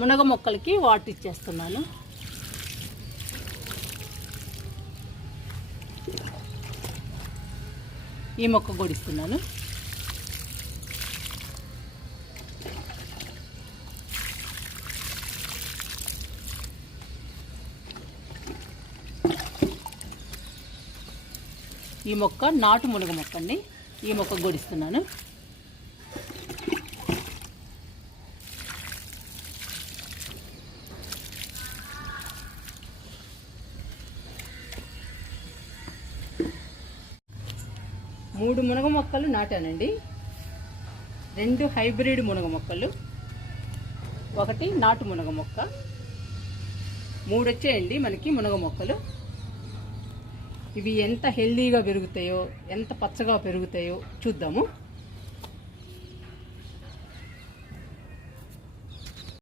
మునగ మొక్కలకి వాటర్ ఇచ్చేస్తున్నాను. ఈ మొక్క గొడిస్తున్నాను. ఈ మొక్క నాటు మునగ మొక్క అండి. ఈ మొక్క గొడిస్తున్నాను. మూడు మునగ మొక్కలు నాటానండి. 2 హైబ్రిడ్ మునగ మొక్కలు, 1 నాటు మునగ మొక్క. 3 వచ్చాయండి మనకి మునగ మొక్కలు. ఇవి ఎంత హెల్దీగా పెరుగుతాయో, ఎంత పచ్చగా పెరుగుతాయో చూద్దాము.